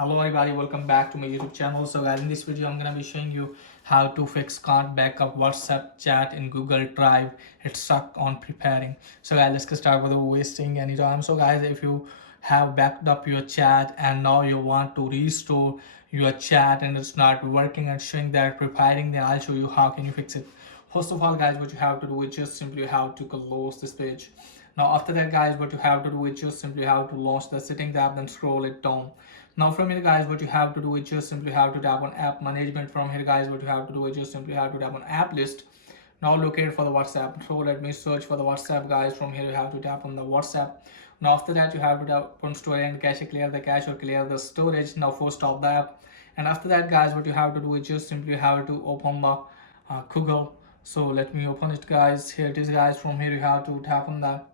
Hello everybody, welcome back to my YouTube channel. So guys, in this video I'm gonna be showing you how to fix can't backup WhatsApp chat in Google Drive. It's stuck on preparing. So guys, let's get started without wasting any time. So guys, if you have backed up your chat and now you want to restore your chat and it's not working and showing that preparing, then I'll show you how can you fix it. First of all guys, what you have to do is just simply have to close this page. Now after that guys, what you have to do is just simply have to launch the settings app, then scroll it down. Now from here guys, what you have to do is just simply have to tap on app management. From here guys, what you have to do is just simply have to tap on app list. Now locate for the WhatsApp. So let me search for the WhatsApp guys. From here you have to tap on the WhatsApp. Now after that you have to tap on storage and cache, clear the cache or clear the storage. Now first stop the app. And after that guys, what you have to do is just simply have to open the Google. So let me open it guys. Here it is guys. From here you have to tap on that.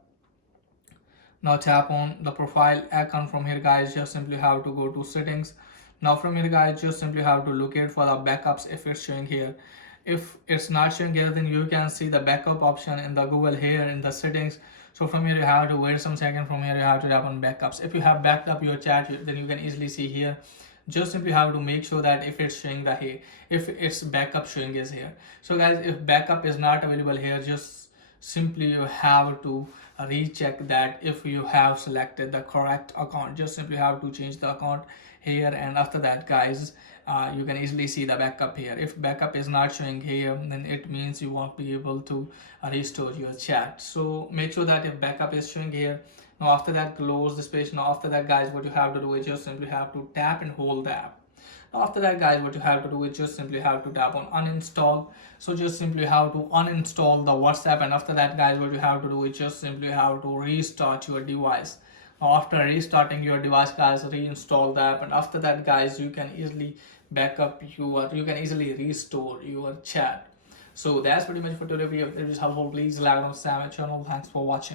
Now tap on the profile icon. From here guys, just simply have to go to settings. Now from here guys, just simply have to locate for the backups if it's showing here. If it's not showing here, then you can see the backup option in the Google here in the settings. So from here you have to wait some second. From here you have to tap on backups. If you have backed up your chat, then you can easily see here. Just simply have to make sure that if it's showing the here, if it's backup showing is here. So guys, if backup is not available here, just simply you have to recheck that if you have selected the correct account. Just simply have to change the account here, and after that guys, you can easily see the backup here. If backup is not showing here, then it means you won't be able to restore your chat. So make sure that if backup is showing here. Now after that, close this page. Now after that guys, what you have to do is just simply have to tap and hold the app. Now after that guys, what you have to do is just simply have to tap on uninstall. So just simply have to uninstall the WhatsApp, and after that guys, what you have to do is just simply have to restart your device. Now after restarting your device guys, reinstall the app, and after that guys, you can easily you can easily restore your chat. So that's pretty much for today video. If it is helpful, please like and subscribe my channel. Thanks for watching.